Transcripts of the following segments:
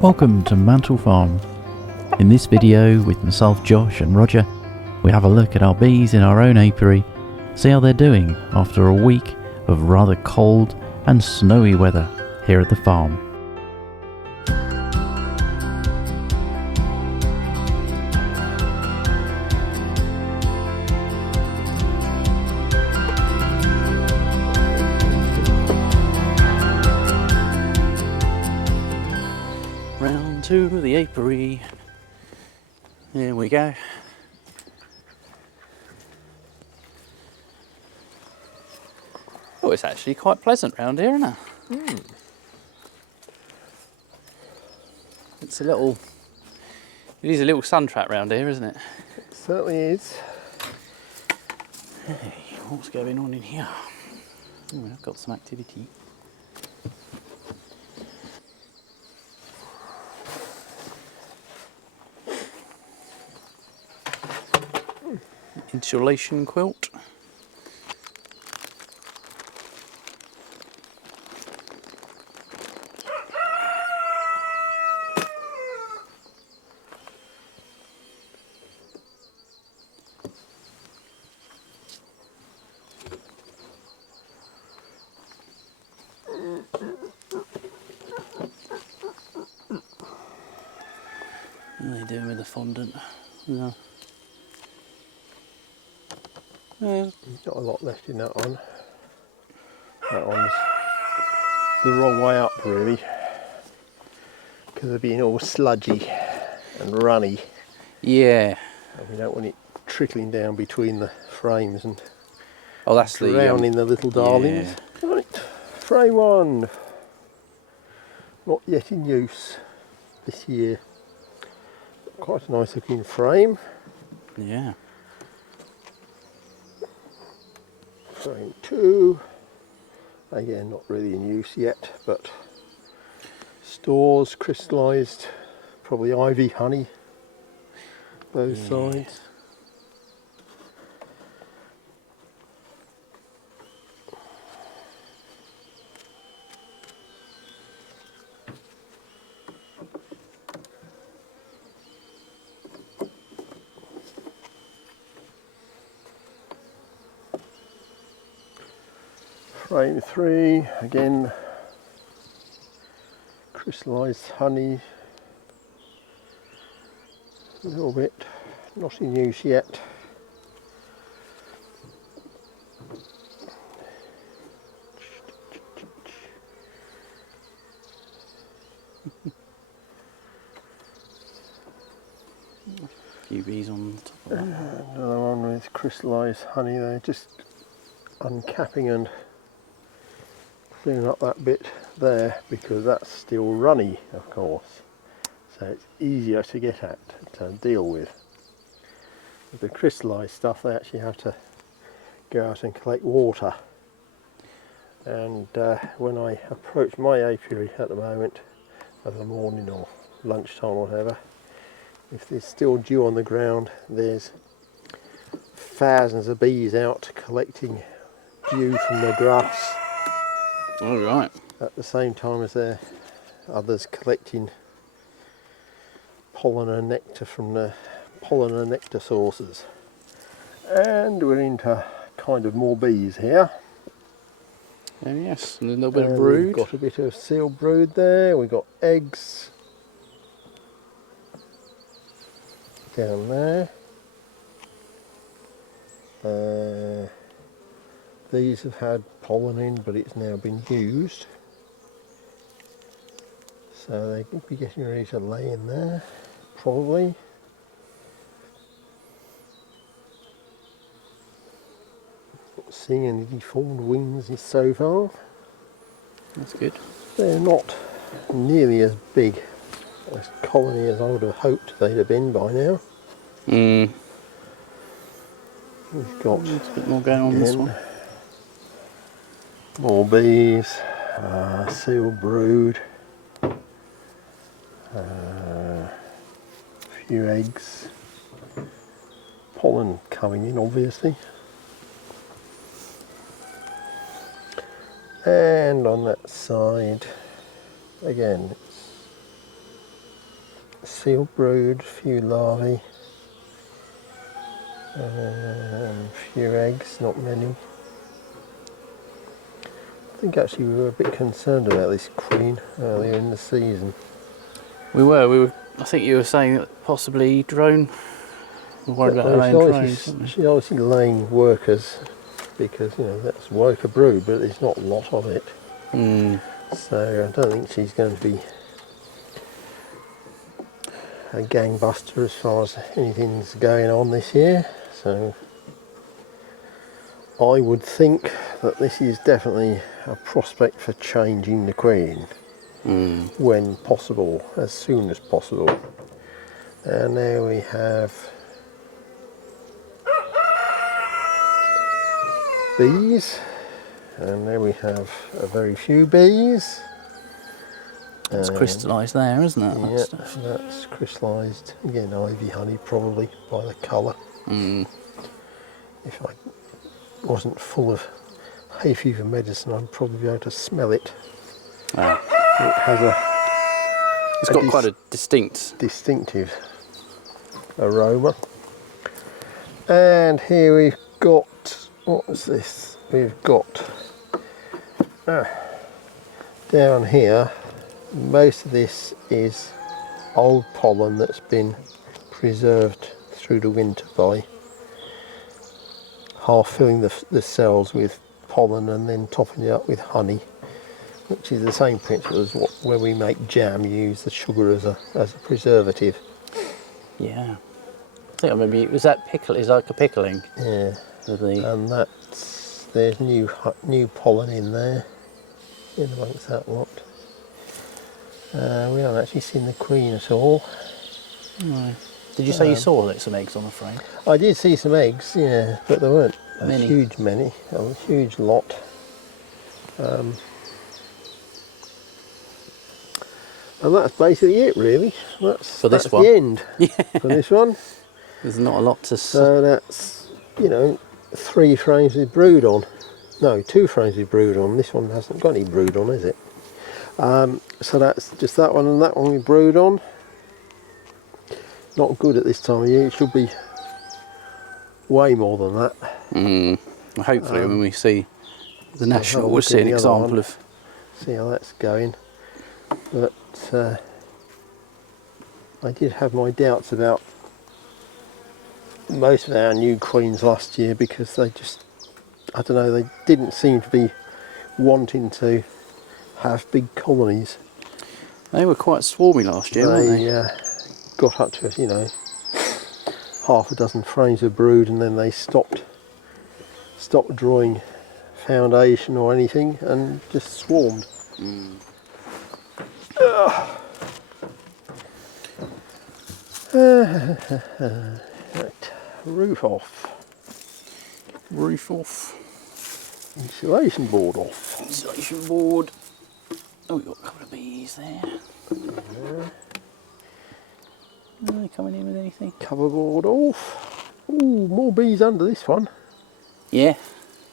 Welcome to Mantel Farm. In this video with myself, Josh and Roger, we have a look at our bees in our own apiary, see how they're doing after a week of rather cold and snowy weather here at the farm. Round to the apiary. Here we go. Oh, it's actually quite pleasant round here, isn't it? It is a little sun trap round here, isn't it? It certainly is. Hey, what's going on in here? Oh, I've got some activity. Insulation quilt. What are they doing with the fondant? No. Not a lot left in that one. That one's the wrong way up really, because of being all sludgy and runny. Yeah. And we don't want it trickling down between the frames and That's drowning the little darlings. Yeah. Right, frame one. Not yet in use this year. Quite a nice looking frame. Yeah. Frame two. Again, not really in use yet, but stores, crystallised, probably ivy, honey, both sides. Frame three, again, crystallised honey, a little bit, not in use yet. A few bees on the top of that. Another one with crystallised honey there, just uncapping and cleaning up that bit there, because that's still runny, of course, so it's easier to get at, to deal with. With the crystallised stuff, they actually have to go out and collect water, and when I approach my apiary at the moment, of the morning or lunchtime or whatever, if there's still dew on the ground, there's thousands of bees out collecting dew from the grass. All right. At the same time as there are others collecting pollen and nectar from the pollen and nectar sources. And we're into kind of more bees here. Oh yes, and a little bit of brood. We've got a bit of sealed brood there. We've got eggs down there. These have had pollen in, but it's now been used, so they could be getting ready to lay in there, probably. Not seeing any deformed wings so far. That's good. They're not nearly as big a colony as I would have hoped they'd have been by now. We've got a bit more going on this one. More bees, sealed brood, a few eggs, pollen coming in obviously. And on that side, again, it's sealed brood, a few larvae, a few eggs, not many. I think actually we were a bit concerned about this queen earlier in the season. We were. I think you were saying that possibly drone. We're worried about her laying drones, weren't we? She's obviously laying workers because, you know, that's worker brood, but there's not a lot of it. So I don't think she's going to be a gangbuster as far as anything's going on this year. So I would think that this is definitely a prospect for changing the queen when possible, as soon as possible. And now we have bees, and there we have a very few bees. It's crystallised there, isn't it? Yeah, That stuff. that's crystallised. Again, ivy honey probably by the colour. If I wasn't full of hay fever medicine, I'd probably be able to smell it. It has it's got quite a distinctive aroma. And here we've got, what's this? We've got down here, most of this is old pollen that's been preserved through the winter by half filling the cells with pollen and then topping it up with honey, which is the same principle as where we make jam, you use the sugar as a preservative. Yeah. I think I remember, was that pickle? It's like a pickling. Yeah. And there's new pollen in there, in amongst that lot. We haven't actually seen the queen at all. No. Did you say you saw some eggs on the frame? I did see some eggs, yeah, but there weren't a Many. huge lot. And that's basically it, really. That's one. The end for this one. There's not a lot to... So that's, you know, 3 frames with brood on. No, 2 frames with brood on. This one hasn't got any brood on, is it? So that's just that one and that one with brood on. Not good at this time of year. It should be way more than that. Hopefully when we see the national, we'll see an example of... See how that's going. But I did have my doubts about most of our new queens last year because they just, I don't know, they didn't seem to be wanting to have big colonies. They were quite swarmy last year, weren't they? Got up to, you know, half a dozen frames of brood, and then they stopped drawing foundation or anything and just swarmed. Right, roof off. Roof off. Insulation board off. Insulation board. Oh, we've got a couple of bees there. Are they coming in with anything? Cover board off. Ooh, more bees under this one. Yeah.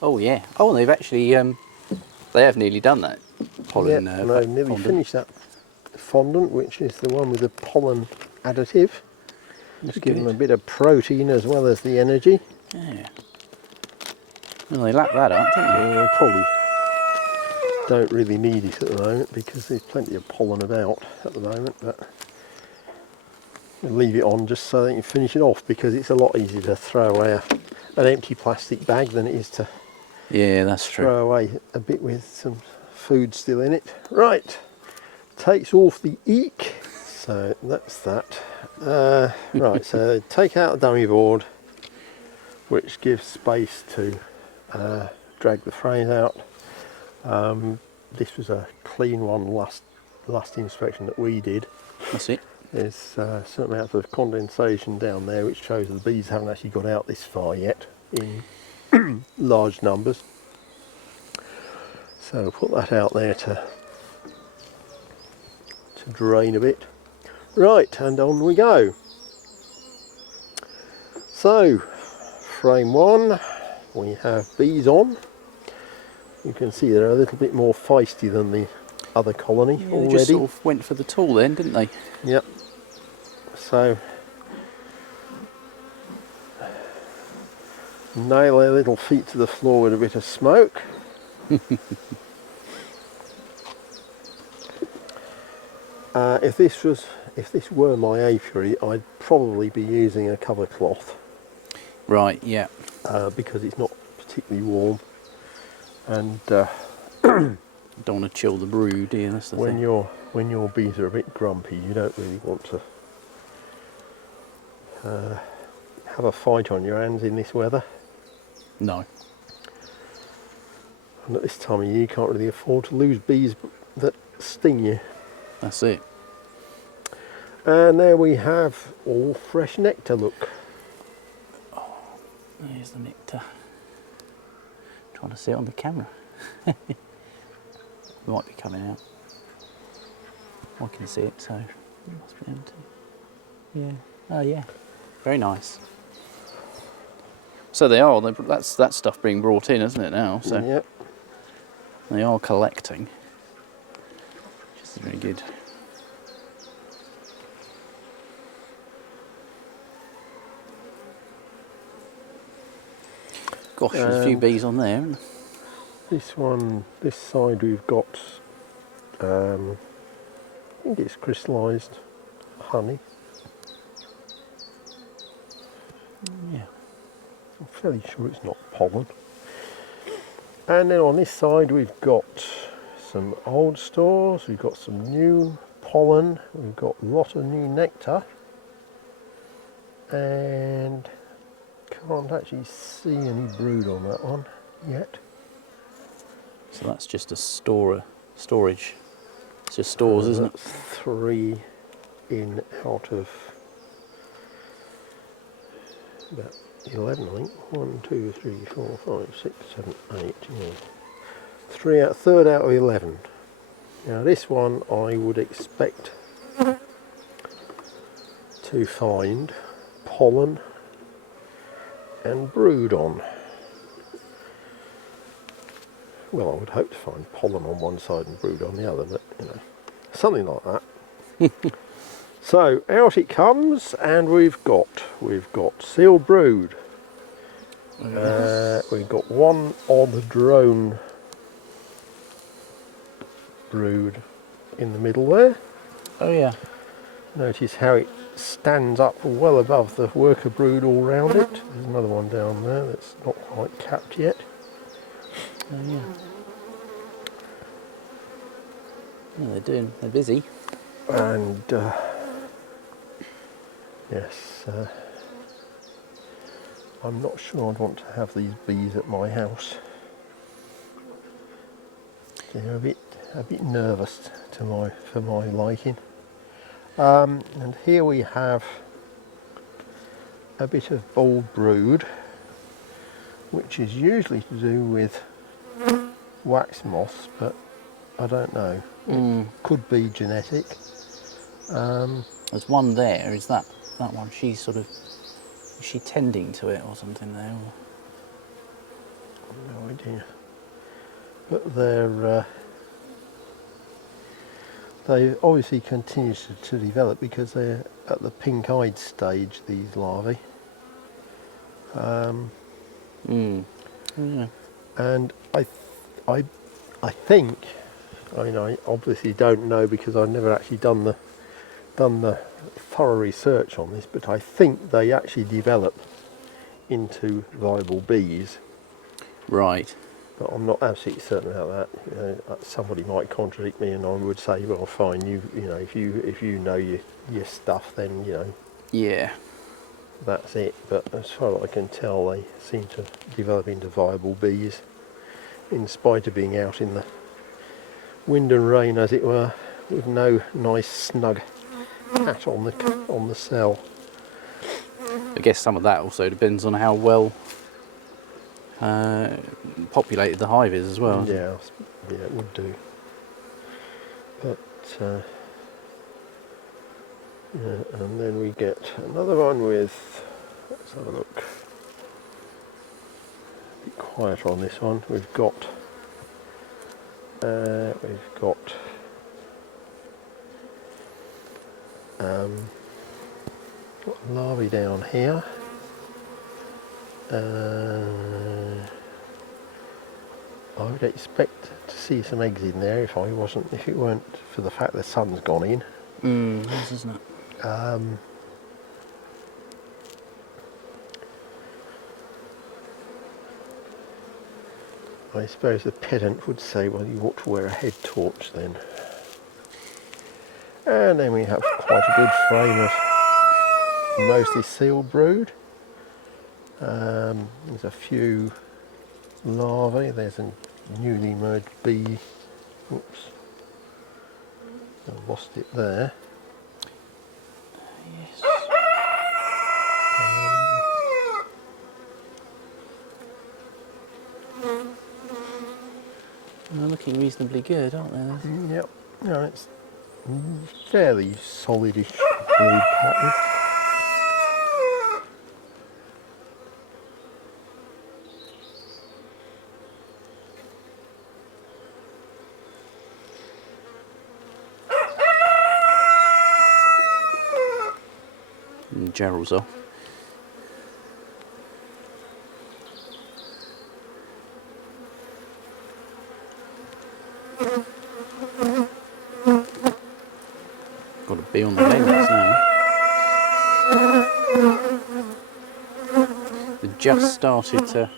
Oh, yeah. Oh, and they've actually, they have nearly done that pollen. Yeah, they've nearly finished that fondant, which is the one with the pollen additive. Just give them a bit of protein as well as the energy. Yeah. Well, they lap that up, don't they? They probably don't really need it at the moment because there's plenty of pollen about at the moment, but we'll leave it on just so they can finish it off because it's a lot easier to throw away an empty plastic bag than it is to that's true. Throw away a bit with some food still in it. Right, takes off the eek, so that's that. Right, so take out the dummy board, which gives space to drag the frame out. This was a clean one last inspection that we did. That's it. There's certain amounts of condensation down there which shows the bees haven't actually got out this far yet in large numbers. So put that out there to drain a bit. Right, and on we go. So, frame 1, we have bees on. You can see they're a little bit more feisty than the other colony already. They just sort of went for the tool then, didn't they? Yep. So nail their little feet to the floor with a bit of smoke. If this were my apiary, I'd probably be using a cover cloth. Right, yeah. Because it's not particularly warm, and Don't want to chill the brood, do you? That's the when thing. your bees are a bit grumpy, you don't really want to have a fight on your hands in this weather. No. And at this time of year, you can't really afford to lose bees that sting you. That's it. And there we have all fresh nectar. Look. There's the nectar. Trying to see it on the camera. It might be coming out. I can see it, so it must be able to. Yeah. Oh yeah. Very nice. So they are. That's that stuff being brought in, isn't it now? So Yep. they are collecting, which is very good. Gosh, there's a few bees on there. Isn't there? This side we've got, I think it's crystallised honey. Yeah. I'm fairly sure it's not pollen. And then on this side we've got some old stores, we've got some new pollen, we've got a lot of new nectar, and can't actually see any brood on that one yet. So that's just a storage. It's just stores, isn't it? That's 3 in out of about 11, I think. 1, 2, 3, 4, 5, 6, 7, 8. Yeah. Third out of 11. Now this one I would expect to find pollen and brood on. Well, I would hope to find pollen on one side and brood on the other, but something like that. So out it comes, and we've got sealed brood. We've got one odd drone brood in the middle there. Oh yeah. Notice how it stands up well above the worker brood all round it. There's another one down there that's not quite capped yet. Oh yeah. Yeah, they're busy. And yes, I'm not sure I'd want to have these bees at my house. They're a bit nervous for my liking. And here we have a bit of bold brood, which is usually to do with wax moths, but I don't know. It could be genetic. There's one there. Is that one? Is she tending to it or something there? Or? No idea. But they obviously continue to develop because they're at the pink-eyed stage, these larvae. Yeah. And I think, I obviously don't know because I've never actually done the thorough research on this, but I think they actually develop into viable bees. Right. But I'm not absolutely certain about that. Somebody might contradict me, and I would say, well, fine. If you know your stuff, then Yeah. that's it. But as far as I can tell, they seem to develop into viable bees, in spite of being out in the wind and rain, as it were, with no nice snug hat on the cell. I guess some of that also depends on how well populated the hive is as well. Yeah, it would do. But and then we get another one with. Let's have a look. A bit quieter on this one. We've got Got larvae down here. I would expect to see some eggs in there if it weren't for the fact the sun's gone in. Yes, isn't it? I suppose the pedant would say, well, you ought to wear a head torch then. And then we have quite a good frame of mostly sealed brood. There's a few larvae. There's a newly merged bee. Oops. I lost it there. Yes. They're looking reasonably good, aren't they? Yep. No, it's fairly solidish brood pattern. And Gerald's off. Got a bee on the legs now. They've just started to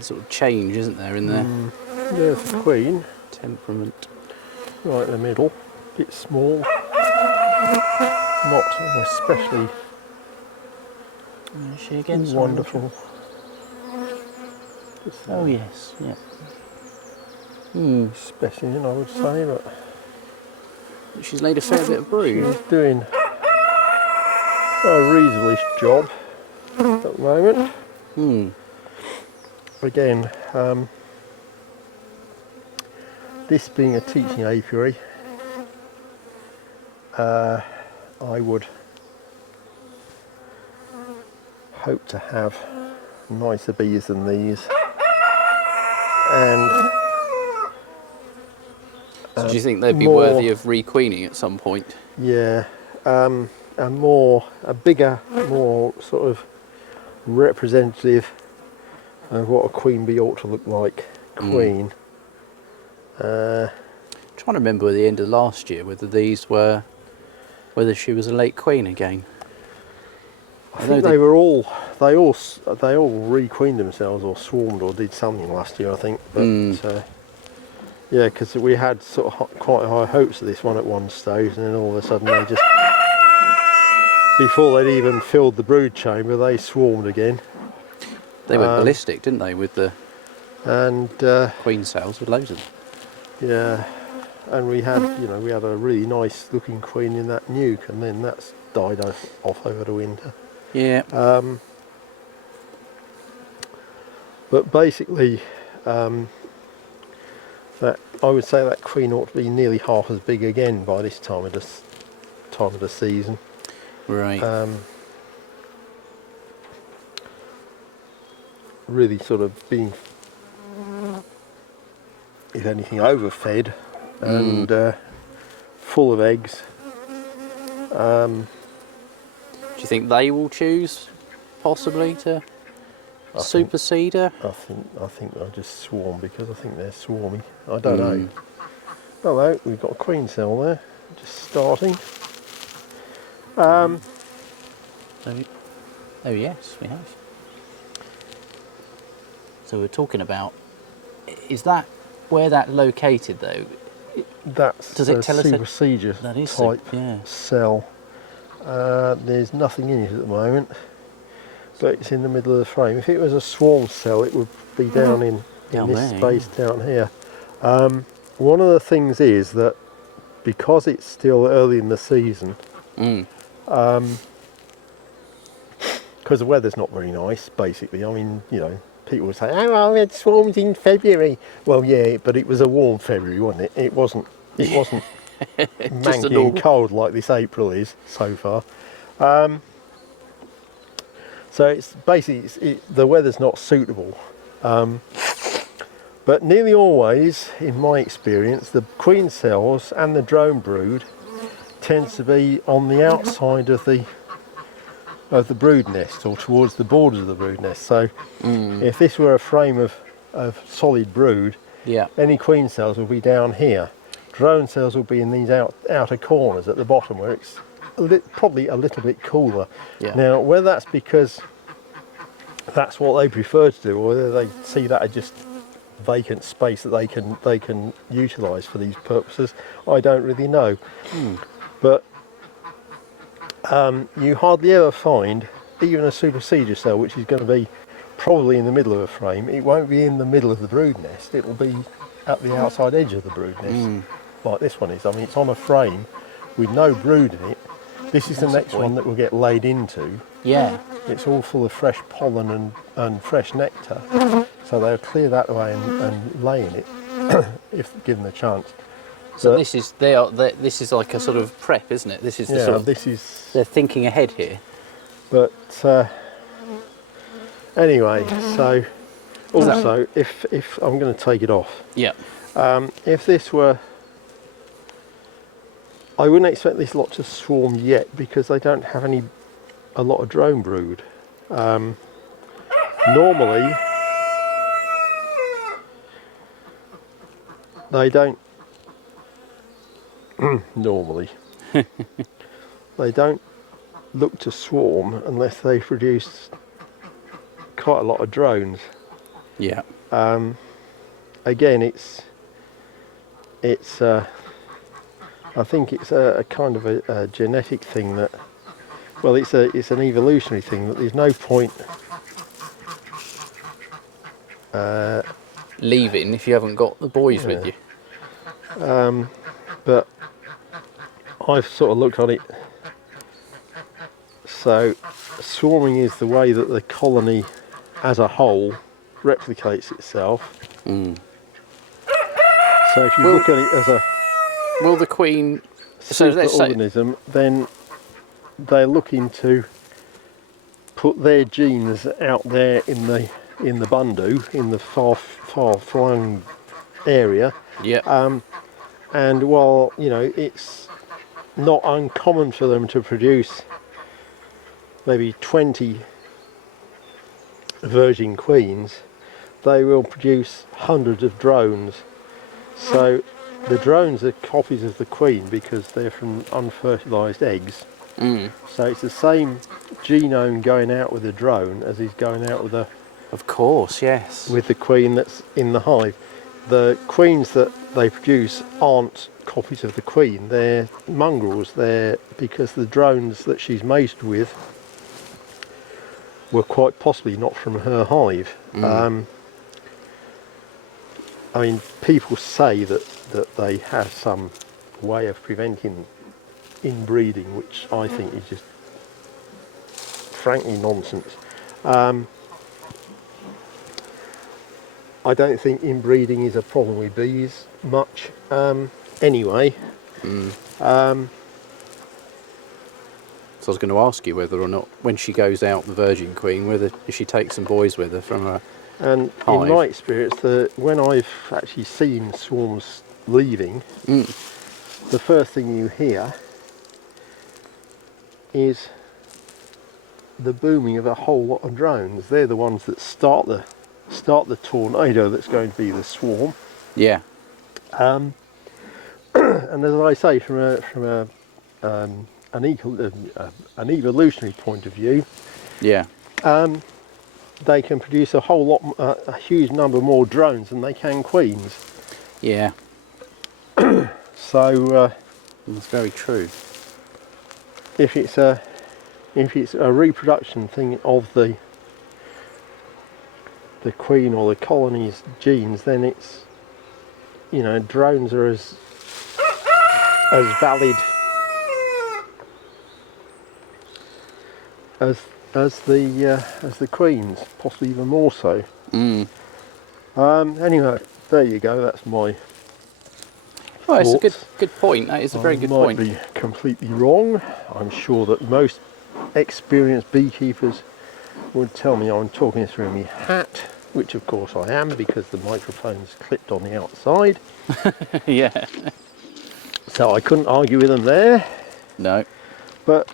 sort of change, isn't there, in their There's the queen, temperament. right in the middle. Bit small. Not especially Is she again? Sorry, wonderful. Oh yes, yeah. Specimen, I would say, but She's laid a fair bit of brood. she's doing a reasonable job at the moment. Again, this being a teaching apiary, I would hope to have nicer bees than these. And So do you think they'd be more- worthy of requeening at some point? yeah, a bigger, more sort of representative of what a queen bee ought to look like. Queen. I'm trying to remember at the end of last year whether she was a late queen again. I think they all requeened themselves or swarmed or did something last year, I think. But yeah, because we had sort of quite high hopes of this one at one stage, and then all of a sudden they just, before they'd even filled the brood chamber, they swarmed again. They went ballistic, didn't they, with the And queen cells with loads of them. yeah, and we had a really nice looking queen in that nuke, and then that's died off over the winter. Yeah. But basically, that I would say that queen ought to be nearly half as big again by this time of the season. Right. Really sort of being, if anything, overfed and full of eggs. Do you think they will choose possibly to supersede her? I think they'll just swarm because I think they're swarmy. I don't know. Hello, we've got a queen cell there, just starting. Oh yes, we have. So we're talking about, is that where that located though? That's Does it a tell us procedure that is type yeah. cell. There's nothing in it at the moment, but it's in the middle of the frame. If it was a swarm cell, it would be down in this there, space down here. One of the things is that because it's still early in the season, because the weather's not very nice, basically. I mean, people would say, oh, well, we had swarms in February. Well, yeah, but it was a warm February, wasn't it? It wasn't manky and cold like this April is so far. So it's basically, the weather's not suitable. But nearly always, in my experience, the queen cells and the drone brood tends to be on the outside of the brood nest, or towards the borders of the brood nest. So if this were a frame of solid brood, Yeah. any queen cells will be down here. Drone cells will be in these outer corners at the bottom, where it's probably a little bit cooler. Yeah. Now, whether that's because that's what they prefer to do, or whether they see that as just vacant space that they can utilise for these purposes, I don't really know. But you hardly ever find even a supersedure cell, which is going to be probably in the middle of a frame. It won't be in the middle of the brood nest. It will be at the outside edge of the brood nest, like this one is. I mean, it's on a frame with no brood in it. This is the next one that will get laid into. Yeah. It's all full of fresh pollen and fresh nectar, so they'll clear that away and lay in it if given the chance. So But this is like a sort of prep, isn't it? This is the yeah, sort of, this is. they're thinking ahead here. But anyway, so also if I'm going to take it off, Yeah. if this were, I wouldn't expect this lot to swarm yet because they don't have a lot of drone brood. Normally they don't. Normally they don't look to swarm unless they produce quite a lot of drones. Yeah. Again, it's I think it's a kind of a genetic thing that, well, it's an evolutionary thing that there's no point Leaving if you haven't got the boys with you. but I've sort of looked on it. So swarming is the way that the colony as a whole replicates itself. So if you look at it as a Will the queen? So let's say, organism, then they're looking to put their genes out there in the bundu, in the far flung area. yeah. And while it's not uncommon for them to produce maybe 20 virgin queens, they will produce hundreds of drones. So the drones are copies of the queen because they're from unfertilised eggs. So it's the same genome going out with the drone as is going out with Of course, yes. with the queen that's in the hive. The queens that they produce aren't copies of the queen, they're mongrels. They're because the drones that she's mated with were quite possibly not from her hive. I mean, people say that they have some way of preventing inbreeding, which I think is just frankly nonsense. I don't think inbreeding is a problem with bees much. Anyway. So I was going to ask you whether or not, when she goes out, the virgin queen, whether if she takes some boys with her from her And hive. in my experience, when I've actually seen swarms leaving, the first thing you hear is the booming of a whole lot of drones. They're the ones that start the tornado that's going to be the swarm. Yeah. And as I say, from an evolutionary point of view, Yeah. they can produce a whole lot, a huge number more drones than they can queens. Yeah. So That's very true. if it's a reproduction thing of the queen or the colony's genes, then it's, drones are as valid as the queens, possibly even more so. Anyway, there you go. That's my. Oh, it's a thoughts. good point. That is a very good point. I might be completely wrong. I'm sure that most experienced beekeepers would tell me I'm talking through my hat, which of course I am because the microphone's clipped on the outside. Yeah. So I couldn't argue with them there. No. But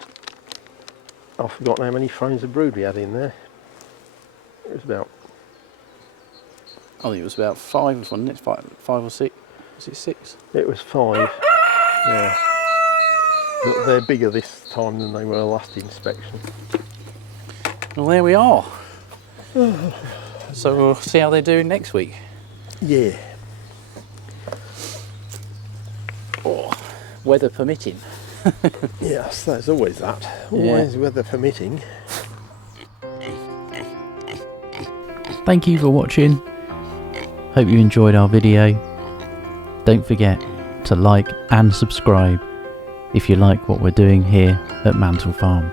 I've forgotten how many frames of brood we had in there. It was about... I think it was about 5, wasn't it? 5 or 6. Was it 6? It was 5, yeah. But they're bigger this time than they were last inspection. Well, there we are. So we'll see how they're doing next week. Yeah. Oh, weather permitting. Yes, there's always that. Always weather permitting. Thank you for watching. Hope you enjoyed our video. Don't forget to like and subscribe if you like what we're doing here at Mantel Farm.